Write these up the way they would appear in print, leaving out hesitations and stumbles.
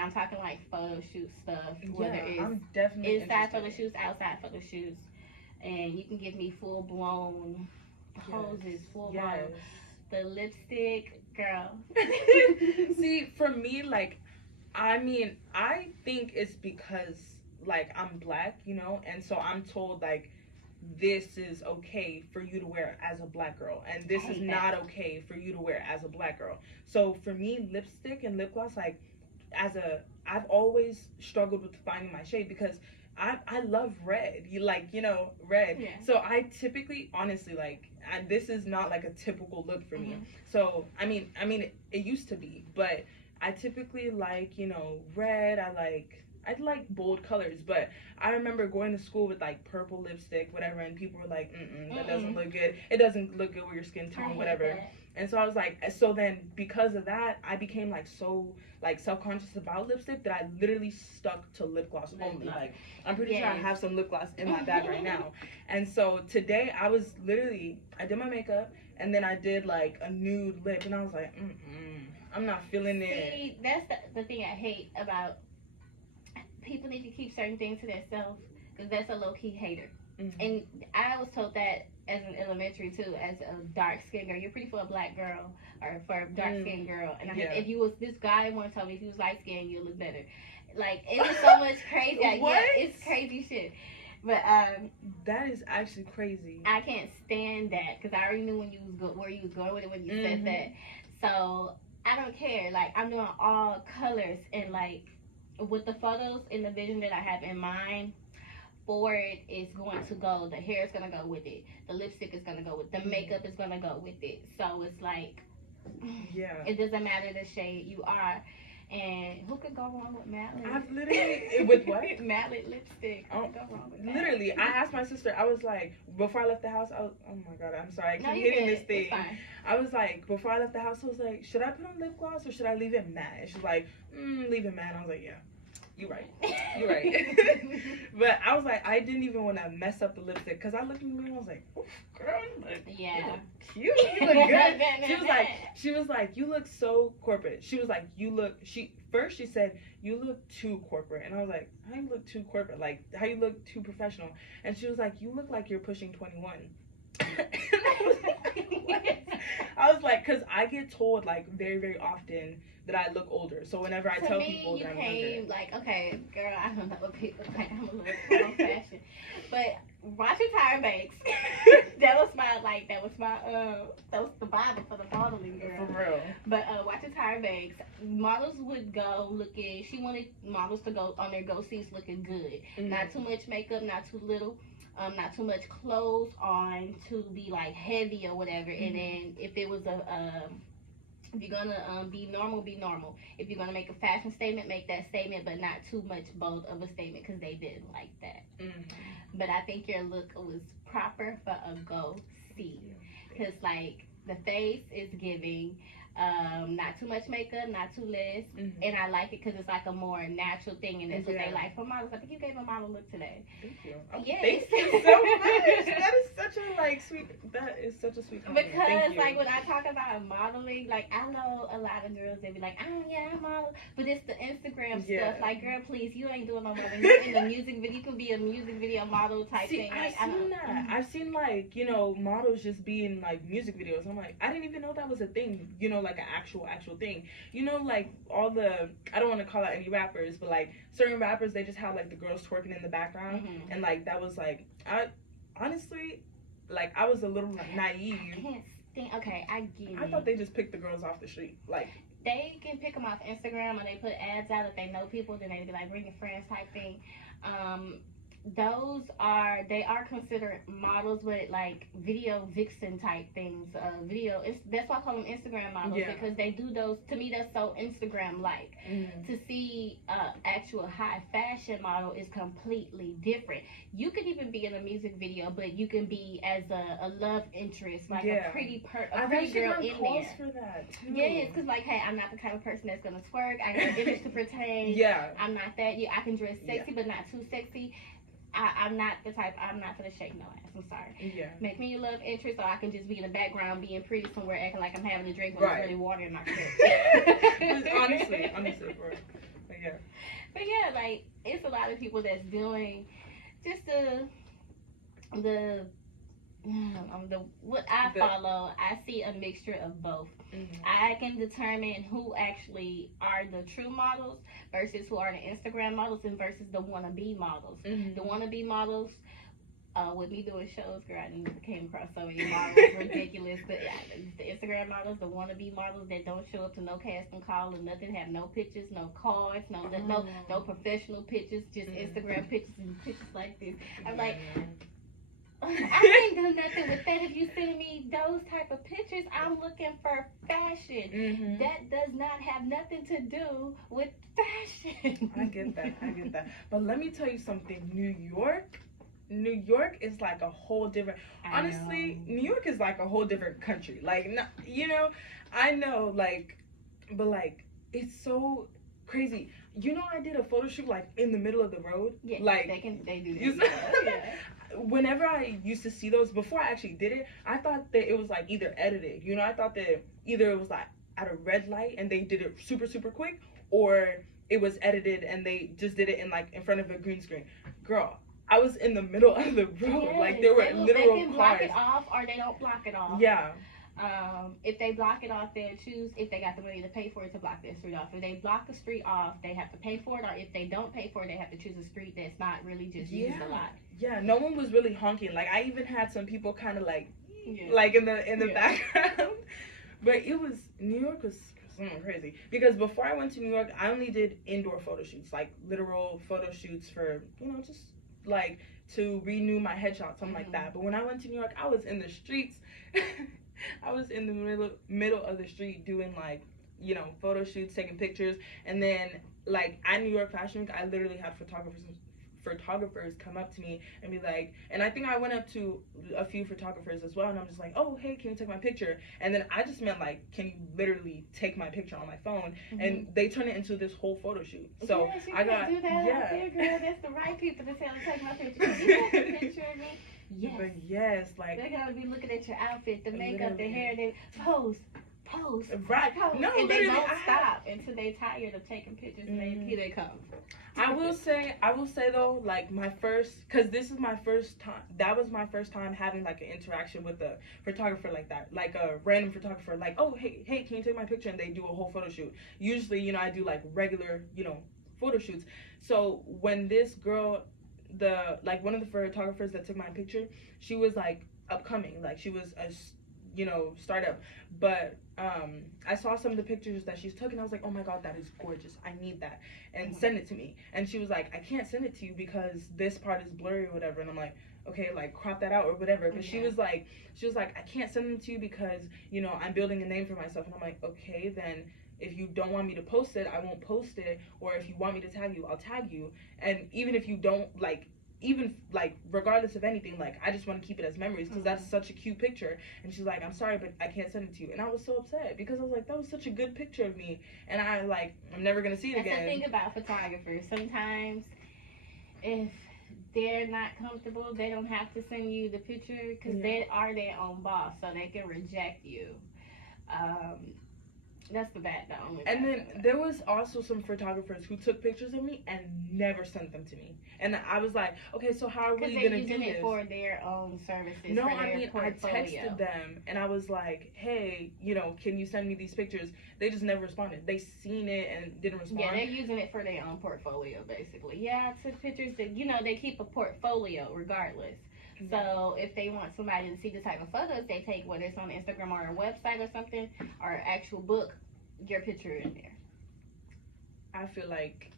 I'm talking like photo shoot stuff, whether I'm definitely inside photo shoots, outside photo shoots, and you can give me full blown poses, full blown. The lipstick, girl. See, for me, like, I mean, I think it's because, like, I'm black, you know, and so I'm told, like, this is okay for you to wear as a black girl, and this is not okay for you to wear as a black girl. So for me, lipstick and lip gloss, like, I've always struggled with finding my shade because I love red. You know, red. Yeah. So I typically, honestly, like, this is not like a typical look for me. So I mean, it used to be, but I typically like, you know, red. I like bold colors, but I remember going to school with like purple lipstick, whatever, and people were like, that doesn't look good. It doesn't look good with your skin tone, whatever. And so I was like, so then because of that, I became like so like self-conscious about lipstick that I literally stuck to lip gloss only. Like, I'm pretty sure I have some lip gloss in my bag right now. And so today I did my makeup and then I did like a nude lip, and I was like, I'm not feeling it. See, that's the thing I hate about people. Need to keep certain things to themselves, because that's a low-key hater. And I was told that as an elementary too, as a dark skinned girl. You're pretty for a black girl or for a dark skinned girl. And if you was, this guy once told me if you was light skinned, you'll look better. Like, it was so much crazy. What? Yeah, it's crazy shit. But that is actually crazy. I can't stand that, because I already knew when you was where you was going with it when you said that. So I don't care. Like, I'm doing all colors, and like with the photos and the vision that I have in mind for it is going to go. The hair is gonna go with it. The lipstick is gonna go with the makeup is gonna go with it. So it's like, it doesn't matter the shade you are. And who could go wrong with matte lip? I've literally with what? Matte lipstick. Who could go wrong with that? Literally, I asked my sister. I was like, before I left the house, oh my god, I'm sorry, I keep hitting this thing. I was like, before I left the house, I was like, should I put on lip gloss or should I leave it matte? And she's like, leave it matte. I was like, yeah. You're right. But I was like, I didn't even want to mess up the lipstick, because I looked in the mirror and I was like, oof, girl, you look cute. You look good. She was like, you look so corporate. She was like, first she said, you look too corporate. And I was like, how you look too corporate? Like, how you look too professional? And she was like, you look like you're pushing 21. I was like, because I get told like very, very often that I look older. So whenever I tell people that I'm younger, like, okay, girl, I don't know what people think. I'm a little old fashioned, but watch your tire banks. that was the Bible for the modeling girl. For real. But watch your tire banks. Models would go looking. She wanted models to go on their go seats looking good. Not too much makeup, not too little. Not too much clothes on to be like heavy or whatever. And then if it was if you're gonna be normal, be normal. If you're gonna make a fashion statement, make that statement, but not too much bold of a statement, because they didn't like that. But I think your look was proper for a go see, because like the face is giving. Not too much makeup, not too less, and I like it because it's like a more natural thing, and that's what they like for models. I think you gave a model look today. Thank you. Yes. Thank you so much. That is such a sweet. That is such a sweet compliment. Because like when I talk about modeling, like I know a lot of girls that be like, oh yeah, I model, but it's the Instagram stuff. Like, girl, please, you ain't doing no modeling. You're in the music video. You could be a music video model type thing. Like, I've seen that. I've seen like, you know, models just be in like music videos. I'm like, I didn't even know that was a thing. You know, like an actual thing. You know, like all the, I don't want to call out any rappers, but like certain rappers, they just have like the girls twerking in the background, and like that was like, I honestly, like I was a little naive. I can't think. Okay, I get it. I thought they just picked the girls off the street. Like, they can pick them off Instagram, or they put ads out if they know people. Then they be like, bring your friends type thing. They are considered models, but like video vixen type things. That's why I call them Instagram models, because they do those. To me, that's so Instagram like. To see actual high fashion model is completely different. You could even be in a music video, but you can be as a love interest, like a pretty girl in there. For that too. Yes, because like, hey, I'm not the kind of person that's gonna twerk. I got an image to pertain. I'm not that. I can dress sexy, but not too sexy. I'm not the type. I'm not gonna shake no ass. I'm sorry. Make me your love interest, so I can just be in the background being pretty somewhere, acting like I'm having a drink when it's really water in my cup. honestly, for real. Yeah. But yeah, like it's a lot of people that's doing just the what I follow. I see a mixture of both. Mm-hmm. I can determine who actually are the true models versus who are the Instagram models and versus the wannabe models. Mm-hmm. The wannabe models, with me doing shows, girl, I came across so many models, ridiculous. But the Instagram models, the wannabe models that don't show up to no casting call or nothing, have no pictures, no cards, no professional pictures, just Instagram pictures and pictures like this. I'm like, I can't do nothing with that. If you send me those type of pictures, I'm looking for fashion. Mm-hmm. That does not have nothing to do with fashion. I get that. But let me tell you something. New York is like a whole different. Honestly, New York is like a whole different country. Like, you know, I know, like, but like, it's so crazy. You know, I did a photo shoot like in the middle of the road. Yeah, like they do that. Yeah. Whenever I used to see those before I actually did it, I thought that it was like either edited. You know, I thought that either it was like at a red light and they did it super quick, or it was edited and they just did it in like in front of a green screen. Girl, I was in the middle of the road. Yes, like there were literal they can block it off or they don't block it off. Yeah. If they block it off, they'll choose if they got the money to pay for it to block that street off. If they block the street off, they have to pay for it, or if they don't pay for it, they have to choose a street that's not really just used a lot. Yeah, no one was really honking. Like I even had some people kind of like in the background. But it was New York was crazy because before I went to New York, I only did indoor photo shoots, like literal photo shoots for, you know, just like to renew my headshots, something like that. But when I went to New York, I was in the streets. I was in the middle of the street doing like, you know, photo shoots, taking pictures, and then like at New York Fashion Week, I literally had photographers come up to me and be like, and I think I went up to a few photographers as well, and I'm just like, oh hey, can you take my picture? And then I just meant like, can you literally take my picture on my phone? And they turn it into this whole photo shoot. So yes, I got do that out there, girl. That's the right people to tell to take my picture. Can you take a picture of me? Yes. But yes, like they're gonna be looking at your outfit, the makeup, the hair, they pose. Right. Pose. No, and literally, they don't stop until they tired of taking pictures. And here they come. I will say though, like my first, cause this is my first time. That was my first time having like an interaction with a photographer like that, like a random photographer. Like, oh hey, can you take my picture? And they do a whole photo shoot. Usually, you know, I do like regular, you know, photo shoots. So when this girl, one of the photographers that took my picture, she was like upcoming, like she was a, you know, startup, but I saw some of the pictures that she's took and I was like, oh my god, that is gorgeous, I need that, and send it to me. And she was like, I can't send it to you because this part is blurry or whatever. And I'm like, okay, like crop that out or whatever. But she was like, I can't send them to you because, you know, I'm building a name for myself. And I'm like, okay, then if you don't want me to post it, I won't post it. Or if you want me to tag you, I'll tag you. And even if you don't, like, even like regardless of anything, like I just want to keep it as memories because that's such a cute picture. And she's like, I'm sorry, but I can't send it to you. And I was so upset because I was like, that was such a good picture of me, and I'm never gonna see it again. That's the thing about photographers. Sometimes if they're not comfortable, they don't have to send you the picture because they are their own boss, so they can reject you. That's the only bad. And then there was also some photographers who took pictures of me and never sent them to me. And I was like, okay, so how are we gonna do this? Because they're using it for their own services. No, I mean, I texted them and I was like, hey, you know, can you send me these pictures? They just never responded. They seen it and didn't respond. Yeah, they're using it for their own portfolio, basically. Yeah, I took pictures that, you know, they keep a portfolio regardless. So if they want somebody to see the type of photos they take, whether it's on Instagram or a website or something, or an actual book, your picture in there. I feel like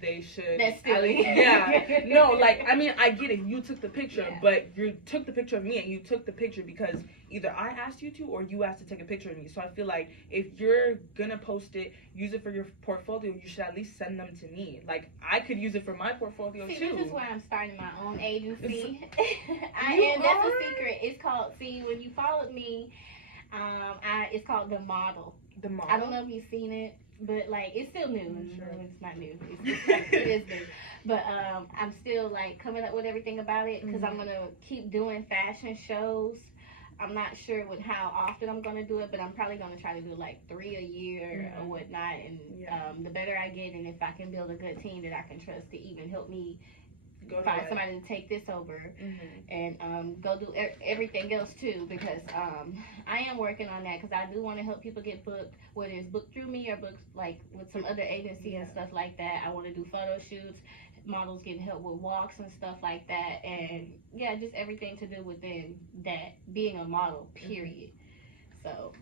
they should. That's silly. Yeah. No, like, I mean, I get it. You took the picture, but you took the picture of me, and you took the picture because either I asked you to or you asked to take a picture of me. So I feel like if you're gonna post it, use it for your portfolio, you should at least send them to me. Like, I could use it for my portfolio too. This is why I'm starting my own agency. That's a secret. It's called, when you followed me, it's called The Model. The Model? I don't know if you've seen it, but like it's still new. Sure. It's not new. It is new. But I'm still like coming up with everything about it because I'm gonna keep doing fashion shows. I'm not sure with how often I'm gonna do it, but I'm probably gonna try to do like 3 a year or whatnot. And the better I get, and if I can build a good team that I can trust to even help me find somebody to take this over and go do everything else too, because I am working on that, because I do want to help people get booked, whether it's booked through me or booked like with some other agency and stuff like that. I want to do photo shoots, models getting help with walks and stuff like that, and yeah, just everything to do within that, being a model, period. So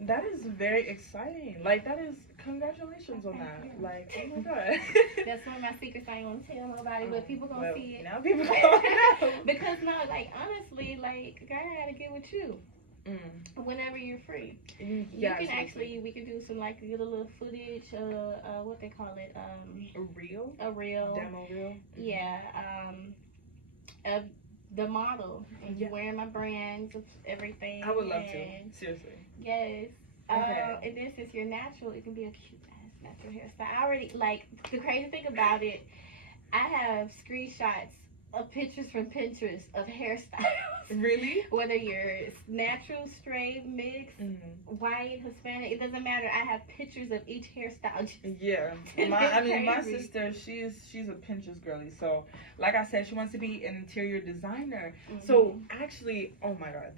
that is very exciting. Like, that is, congratulations on that. Like, oh my god. That's one of my secrets I ain't gonna tell nobody, but people gonna see it. Now people gonna know. Because no, like, honestly, like, God gotta get with you. Whenever you're free, you can actually, we can do some like get a little footage, what they call it, a reel, demo reel. Yeah, of the model, and you wearing my brands of everything. I would love to, seriously. Yes. Okay. And then since you're natural, it can be a cute ass natural hairstyle. I already, like, the crazy thing about it, I have screenshots of pictures from Pinterest of hairstyles. Really? Whether you're natural, straight, mixed, white, Hispanic, it doesn't matter. I have pictures of each hairstyle. Yeah. My sister, she's a Pinterest girly. So, like I said, she wants to be an interior designer. So, actually, oh my God,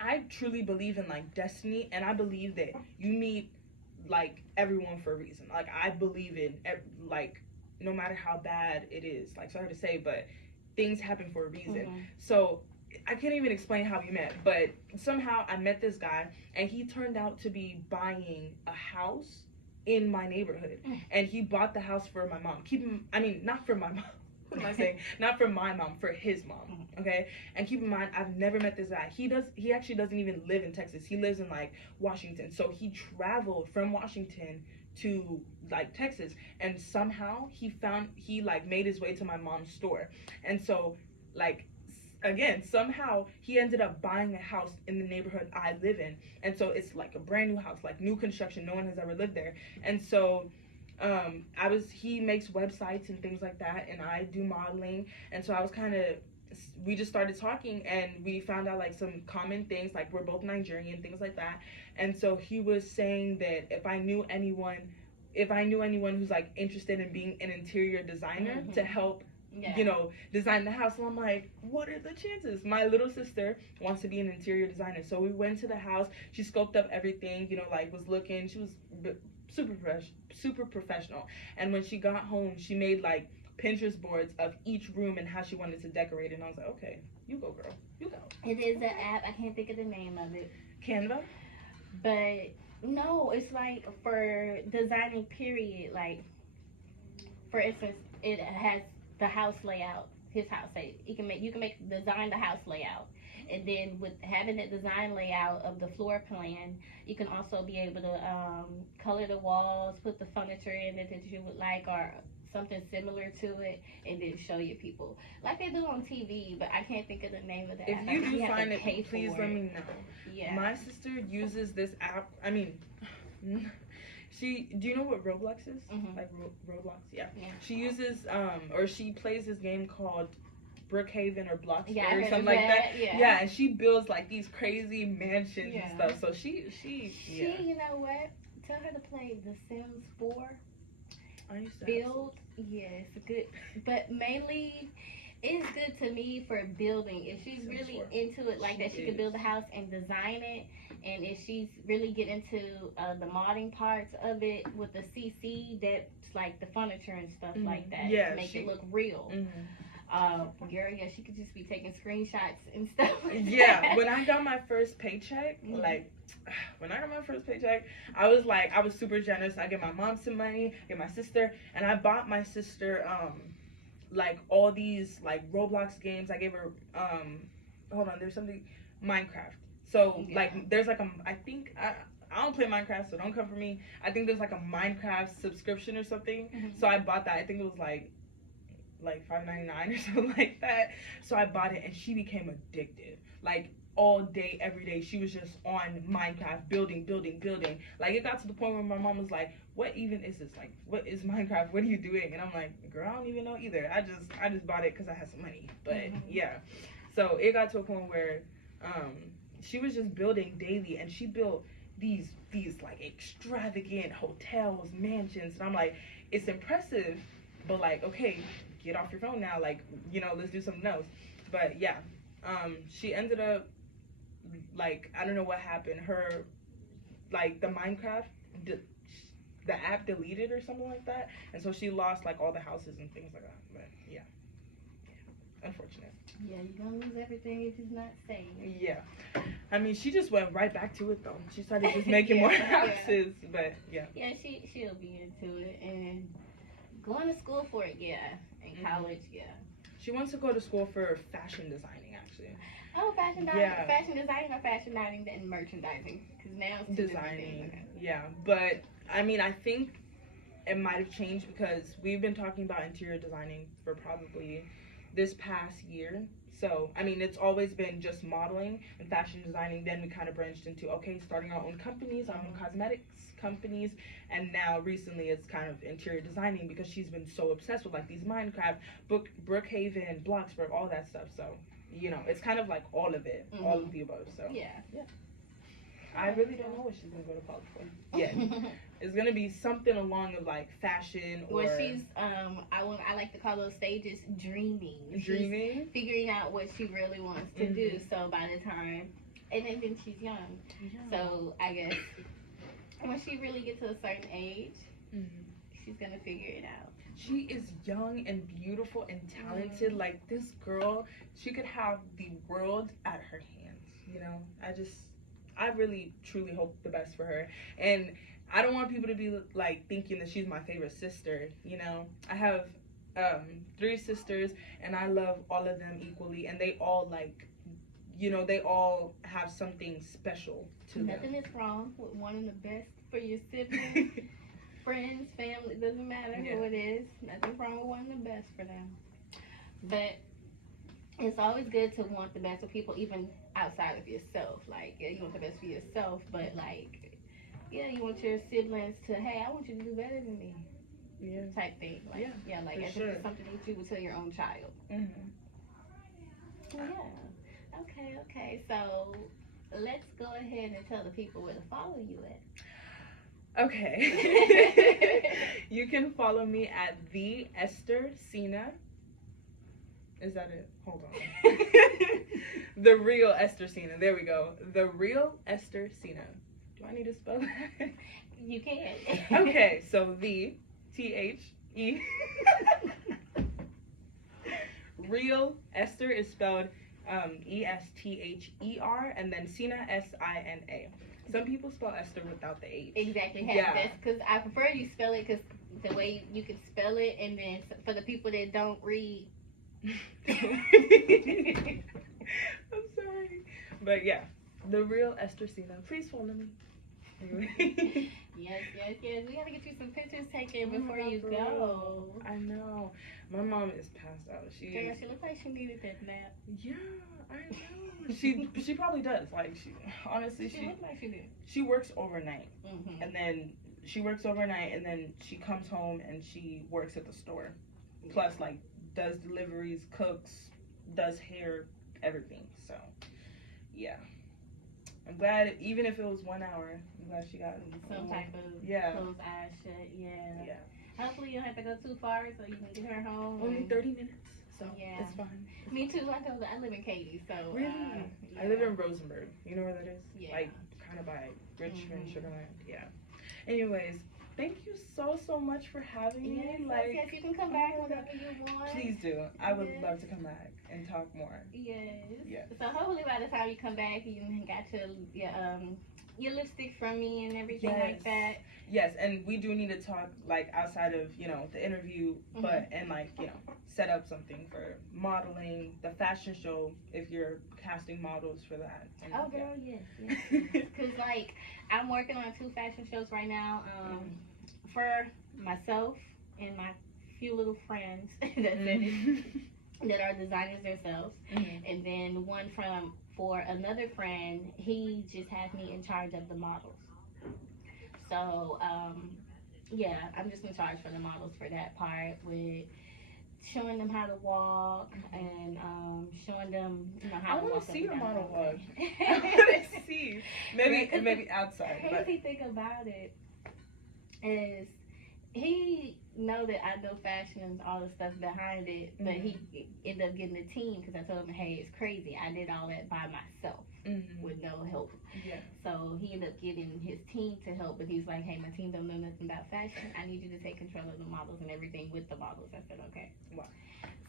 I truly believe in like destiny, and I believe that you meet like everyone for a reason. Like, I believe in like, no matter how bad it is, like, sorry to say, but things happen for a reason. So I can't even explain how we met, but somehow I met this guy, and he turned out to be buying a house in my neighborhood, and he bought the house for my mom. Not for my mom. What am I saying? Not for my mom, for his mom. Okay? And keep in mind, I've never met this guy. He actually doesn't even live in Texas. He lives in like Washington. So he traveled from Washington to like Texas, and somehow he like made his way to my mom's store. And so, like, again, somehow he ended up buying a house in the neighborhood I live in. And so it's like a brand new house, like new construction. No one has ever lived there. And so he makes websites and things like that, and I do modeling. And so we just started talking, and we found out like some common things, like we're both Nigerian, things like that. And so he was saying that if I knew anyone who's like interested in being an interior designer to help design the house. And I'm like, what are the chances? My little sister wants to be an interior designer. So we went to the house. She scoped up everything, like was looking. She was super professional. And when she got home, she made like Pinterest boards of each room and how she wanted to decorate it. And I was like, okay, you go, girl, you go. It is an app. I can't think of the name of it. Canva? But no, it's like for designing, period. Like, for instance, it has the house layout. His house, you can design the house layout, and then with having that design layout of the floor plan, you can also be able to color the walls, put the furniture in it that you would like, or something similar to it, and then show your people like they do on TV. But I can't think of the name of the app. If you do find it, please let me know. Yeah. My sister uses this app. I mean, do you know what Roblox is? Like Roblox, yeah. She uses or she plays this game called Brookhaven or Bloxburg or something like that. Yeah, and she builds like these crazy mansions and stuff. So she you know what? Tell her to play The Sims 4. I used to build. Yes, good. But mainly, it's good to me for building. If she's really into it like that, she can build a house and design it. And if she's really get into the modding parts of it with the CC, that's like the furniture and stuff like that. Yeah, to make it look real. Girl, yeah, she could just be taking screenshots and stuff. Yeah, when I got my first paycheck, I was super generous. I get my mom some money, get my sister, and I bought my sister like all these like Roblox games. I gave her there's something, Minecraft. So like there's like I think I don't play Minecraft, so don't come for me. I think there's like a Minecraft subscription or something. So I bought that. I think it was like $5.99 or something like that. So I bought it, and she became addicted. Like all day, every day, she was just on Minecraft, building. Like it got to the point where my mom was like, "What even is this? Like, what is Minecraft? What are you doing?" And I'm like, "Girl, I don't even know either. I just bought it because I had some money." But yeah, so it got to a point where Um, she was just building daily, and she built these like extravagant hotels, mansions, and I'm like, it's impressive, but like, okay, get off your phone now, like, let's do something else. But yeah, she ended up, like, I don't know what happened. Her, like, the Minecraft, the app deleted or something like that, and so she lost like all the houses and things like that. But yeah, unfortunate. Yeah, you're gonna lose everything if it's not saved. Yeah, I mean, she just went right back to it though. She started just making more houses, but yeah. Yeah, she'll be into it and going to school for it. Yeah, and college. Yeah. She wants to go to school for fashion designing, actually. Oh, fashion design, Yeah. fashion designing or fashion designing and merchandising? Because now it's two different Designing, things. yeah. But I mean, I think it might have changed because we've been talking about interior designing for probably this past year. So, I mean, it's always been just modeling and fashion designing. Then we kind of branched into, okay, starting our own companies, our own cosmetics companies. And now recently it's kind of interior designing because she's been so obsessed with like these Minecraft, Brookhaven, Bloxburg, all that stuff. So, it's kind of like all of it, all of the above. So, Yeah. I really don't know what she's going to go to college for. Yeah. It's going to be something along of like fashion or... Well, she's, I like to call those stages dreaming. Dreaming? She's figuring out what she really wants to do. So by the time, and then she's young. So I guess when she really gets to a certain age, she's going to figure it out. She is young and beautiful and talented. Like, this girl, she could have the world at her hands, I really, truly hope the best for her. And I don't want people to be, like, thinking that she's my favorite sister, I have 3 sisters, and I love all of them equally, and they all, like, they all have something special to them. Nothing is wrong with wanting the best for your siblings. Friends, family, doesn't matter who it is. Nothing wrong with wanting the best for them. But it's always good to want the best for people, even outside of yourself. Like, yeah, you want the best for yourself, but like, yeah, you want your siblings to, hey, I want you to do better than me. Yeah. Type thing. Like, yeah, like as if it's something that you would tell your own child. Yeah. Okay. So let's go ahead and tell the people where to follow you at. Okay. You can follow me at the Esther Sina. Is that it? Hold on. The real Esther Sina. There we go. The real Esther Sina. Do I need to spell that? You can. Okay, so the THE. Real Esther is spelled ESTHER, and then Sina SINA. Some people spell Esther without the H. Exactly. Yeah. That's because I prefer you spell it because the way you can spell it, and then for the people that don't read. I'm sorry. But yeah, the real Esther Sina. Please follow me. Yes. We gotta get you some pictures taken before you go. I know. My mom is passed out. She looks like she needed that nap. Yeah, I know. She probably does. Like, she looks like she did. She works overnight, and then she comes home and she works at the store. Plus, like, does deliveries, cooks, does hair, everything. So, yeah. I'm glad, even if it was 1 hour, I'm glad she got some type of closed eyes shut. Yeah. Hopefully you don't have to go too far so you can get her home. Only 30 minutes, so it's fine. Me too. I live in Katy, so really. I live in Rosenberg. You know where that is? Yeah. Like, kind of by Richmond, Sugarland. Yeah. Anyways, thank you so much for having me. Yes, you can come back whenever you want. Please do. I would love to come back and talk more. Yes. So hopefully by the time you come back, you got your lipstick from me and everything like that. Yes, and we do need to talk, like, outside of, the interview, and like, set up something for modeling, the fashion show, if you're casting models for that. And, girl, yes. Because, like, I'm working on 2 fashion shows right now for myself and my few little friends that are designers themselves. And then one for another friend, he just has me in charge of the models. So, I'm just in charge for the models for that part with showing them how to walk and showing them, how I to want walk to see your up and down the monologue. hallway. I want to see. Maybe outside. The But crazy thing about it is he know that I know fashion and all the stuff behind it, but he ended up getting a team because I told him, hey, it's crazy. I did all that by myself with no help. Yeah. So he ended up getting his team to help, but he's like, hey, my team don't know nothing about fashion. I need you to take control of the models and everything with the models. I said, okay. Wow.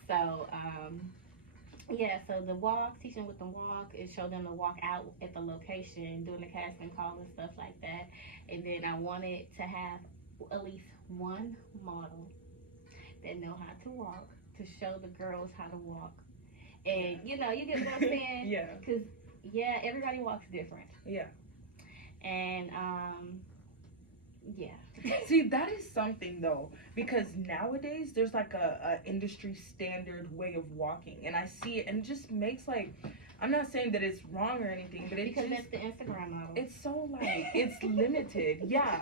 So, so the walk, teaching with the walk, is show them to walk out at the location, doing the casting call and stuff like that. And then I wanted to have at least one model that know how to walk to show the girls how to walk. And you get what I'm saying? Yeah. Because everybody walks different. Yeah. And See, that is something though, because nowadays there's like a industry standard way of walking, and I see it, and it just makes like, I'm not saying that it's wrong or anything, but it because just, that's the Instagram model. it's so like, it's limited, yeah.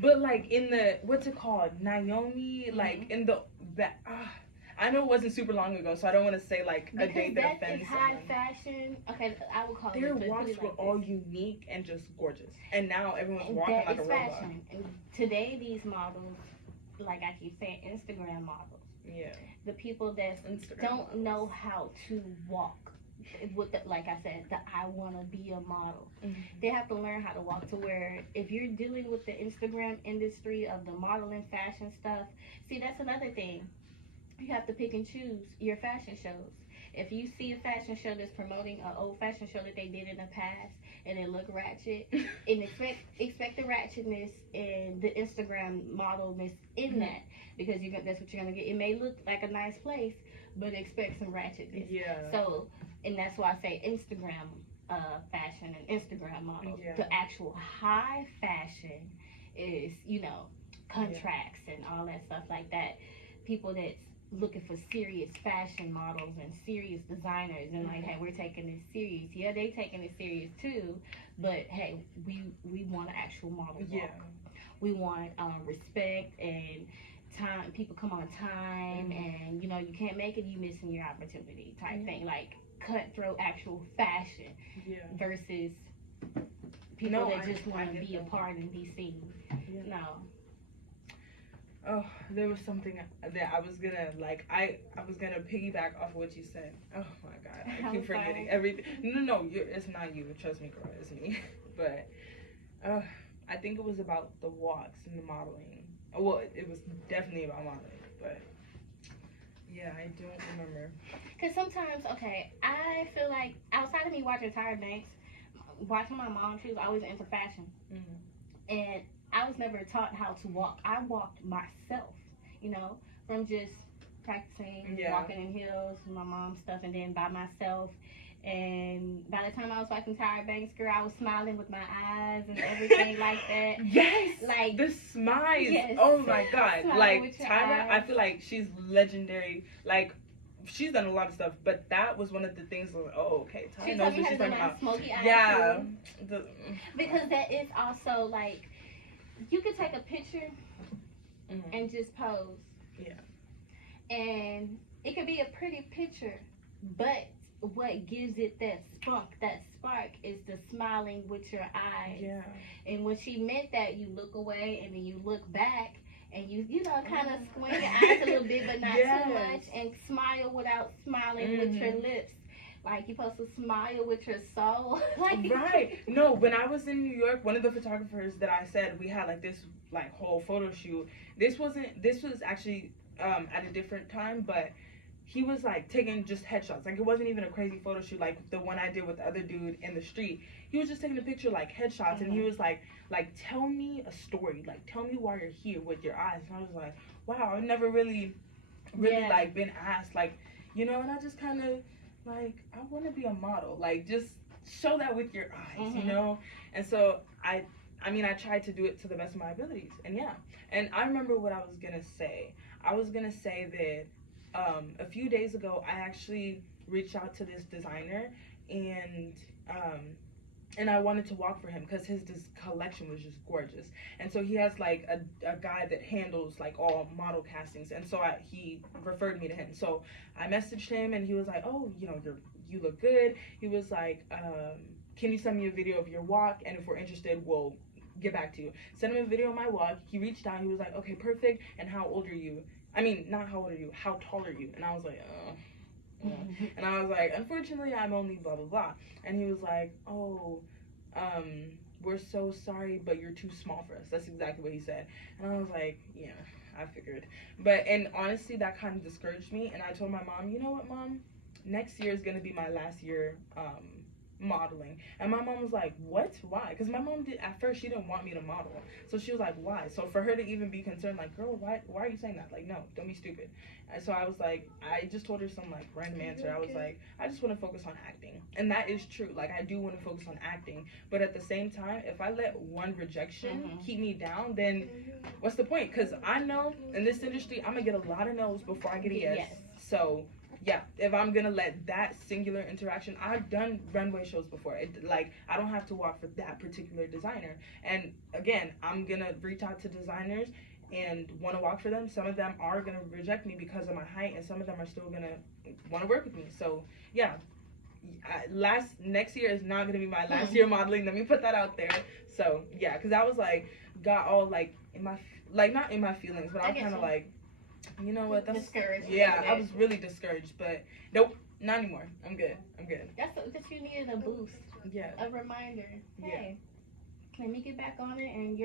But like in the, what's it called, Naomi, like in the, that, I know it wasn't super long ago, so I don't want to say like a date that offends is high someone. fashion. Okay, I would call Their it. walks were all unique and just gorgeous, and now everyone's walking that like a is robot. fashion. And today, these models, like I keep saying, Instagram models. Yeah. The people that don't know how to walk. With like I said, I want to be a model. They have to learn how to walk to where if you're dealing with the Instagram industry of the modeling fashion stuff, see, that's another thing. You have to pick and choose your fashion shows. If you see a fashion show that's promoting an old fashion show that they did in the past and it look ratchet, and expect the ratchetness and the Instagram modelness in that, because that's what you're gonna get. It may look like a nice place, but expect some ratchetness. Yeah. So, and that's why I say Instagram fashion and Instagram models. Yeah. The actual high fashion is contracts and all that stuff like that. People that's looking for serious fashion models and serious designers and like, hey, we're taking this serious. Yeah, they taking it serious too, but hey, we want an actual model walk. Yeah. We want respect and time. People come on time, and you can't make it, you missing your opportunity type thing. Like cutthroat actual fashion versus people that just want to be a part and be seen. No. Oh, there was something that I was gonna I was gonna piggyback off of what you said. Oh my god, I keep forgetting everything. No, it's not you. Trust me, girl, it's me. But I think it was about the walks and the modeling. Well, it was definitely about modeling, but yeah, I don't remember. Cause sometimes, I feel like outside of me watching Tyra Banks, watching my mom, she was always into fashion, and I was never taught how to walk. I walked myself, from just practicing walking in heels, my mom's stuff, and then by myself. And by the time I was watching Tyra Banks, girl, I was smiling with my eyes and everything like that. Yes, like the smiles. Yes. Oh my god, Smiling like Tyra, I feel like she's legendary. Like, she's done a lot of stuff, but that was one of the things. Like, oh, okay, Tyra knows what she's talking about. Smoky eyes. Yeah, because that is also like, you could take a picture and just pose. Yeah. And it could be a pretty picture, but what gives it that spark is the smiling with your eyes. Yeah. And when she meant that, you look away and then you look back and you kind of squint your eyes a little bit, but not too much, and smile without smiling with your lips. Like, you're supposed to smile with your soul. Right. No, when I was in New York, one of the photographers that I said, we had like this like whole photo shoot. This was actually at a different time, but he was like taking just headshots. Like, it wasn't even a crazy photo shoot like the one I did with the other dude in the street. He was just taking a picture like headshots, and he was like tell me a story. Like, tell me why you're here with your eyes. And I was like, wow, I've never really like been asked, like, and I just kind of like, I want to be a model. Like, just show that with your eyes, And so I tried to do it to the best of my abilities. And yeah. And I remember what I was going to say. I was going to say that a few days ago, I actually reached out to this designer, and and I wanted to walk for him because this collection was just gorgeous. And so he has like a guy that handles like all model castings, and so he referred me to him. So I messaged him, and he was like, oh, you know, you look good. He was like, can you send me a video of your walk, and if we're interested, we'll get back to you. Send him a video of my walk. He reached out. He was like, okay, perfect. And how old are you? I mean, not how old are you, how tall are you? And I was like, and I was like, unfortunately, I'm only blah blah blah. And he was like, oh, we're so sorry, but you're too small for us. That's exactly what he said. And I was like, yeah, I figured. But, and honestly, that kind of discouraged me. And I told my mom, you know what, Mom, next year is gonna be my last year modeling. And my mom was like, what? Why? Because my mom did, at first she didn't want me to model, so she was like, why? So for her to even be concerned, like, girl, why are you saying that? Like, no, don't be stupid. And so I was like, I just told her some like random answer. I was like, I just want to focus on acting. And that is true, like I do want to focus on acting, but at the same time, if I let one rejection keep me down, then what's the point? Because I know in this industry I'm gonna get a lot of no's before I get a yes. So yeah, if I'm gonna let that singular interaction, I've done runway shows before. Like, I don't have to walk for that particular designer. And again, I'm gonna reach out to designers and want to walk for them. Some of them are gonna reject me because of my height, and some of them are still gonna want to work with me. So yeah, next year is not gonna be my last year modeling. Let me put that out there. So yeah, because I was like, got all like in my not in my feelings, but I'm kind of like, you know what? That's discouraged. Yeah, I was really discouraged, but nope, not anymore. I'm good. That's you needed a boost. Yeah. A reminder. Hey, let me get back on it, and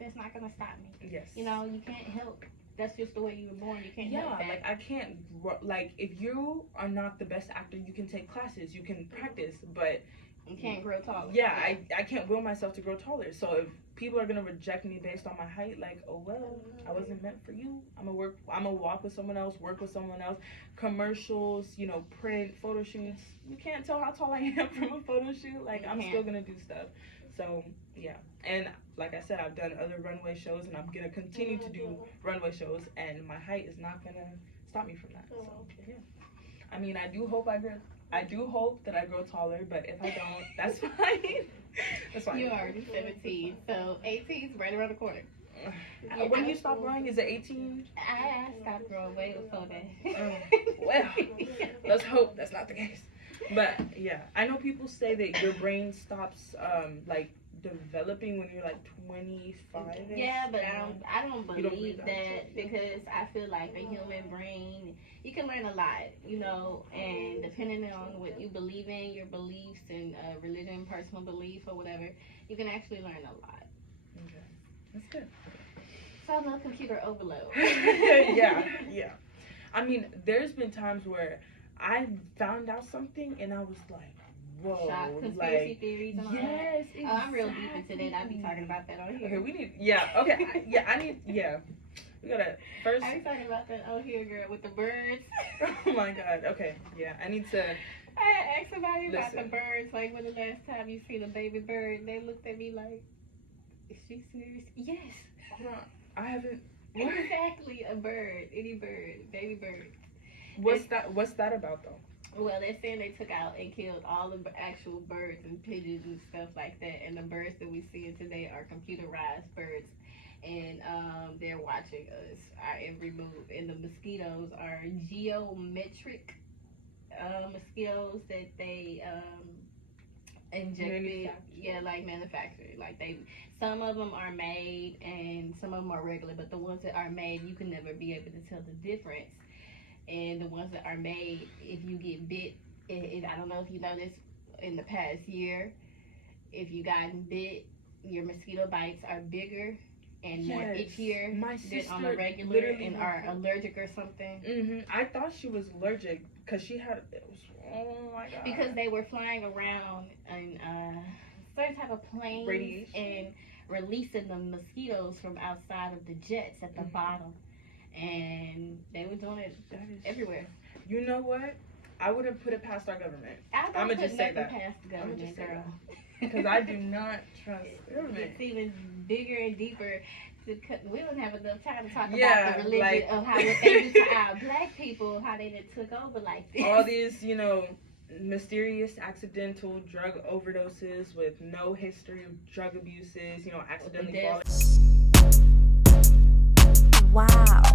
that's not gonna stop me. Yes. You know, you can't help. That's just the way you were born. You can't help that. Yeah, like I can't, like if you are not the best actor, you can take classes, you can practice, but you can't grow taller. Yeah, I can't will myself to grow taller. So if people are gonna reject me based on my height, like, oh well, I wasn't meant for you. I'm gonna walk with someone else, work with someone else, commercials, you know, print, photo shoots. You can't tell how tall I am from a photo shoot. Like, I'm still gonna do stuff. So yeah, and like I said, I've done other runway shows, and I'm gonna continue to do runway shows, and my height is not gonna stop me from that. So yeah, I mean, I do hope that I grow taller, but if I don't, that's fine. That's fine. You're already 17, so 18 is right around the corner. When you stop growing, is it 18? I stopped growing way before that. Well, let's hope that's not the case. But yeah, I know people say that your brain stops like developing when you're like 25. Yeah, but I don't believe that, because I feel like the human brain, you can learn a lot, you know, and depending on what you believe in, your beliefs and religion, personal belief or whatever, you can actually learn a lot. Okay, that's good. So no computer overload. Yeah. I mean, there's been times where I found out something and I was like, whoa, shock, conspiracy theories and all that. Yes, exactly. Oh, I'm real deep into that. I'll be talking about that on here. Okay, we need, we gotta first. I be talking about that on here, girl, with the birds. Oh my god, okay, yeah, I need to. I asked somebody about the birds, like, when the last time you seen a baby bird, and they looked at me like, is she serious? Yes. Hold on, I haven't. What? Exactly, a bird, any bird, baby bird. What's that about though? Well, they're saying they took out and killed all the actual birds and pigeons and stuff like that, and the birds that we see today are computerized birds, and they're watching us, our every move. And the mosquitoes are geometric mosquitoes that they injected, like manufactured. Like some of them are made and some of them are regular, but the ones that are made, you can never be able to tell the difference. And the ones that are made, if you get bit, I don't know if you noticed in the past year, if you gotten bit, your mosquito bites are bigger and more itchier than on the regular, and are allergic or something. I thought she was allergic because she had, oh my god. Because they were flying around in certain type of planes radiation, and releasing the mosquitoes from outside of the jets at the bottom. And they were doing it everywhere. You know what? I wouldn't put it past our government. I'm gonna just say that. Past the government, girl. Because I do not trust the government. It's even bigger and deeper. We don't have enough time to talk about the religion of how what they do to our black people, how they took over like this. All these, mysterious accidental drug overdoses with no history of drug abuses, you know, accidentally falling. Wow.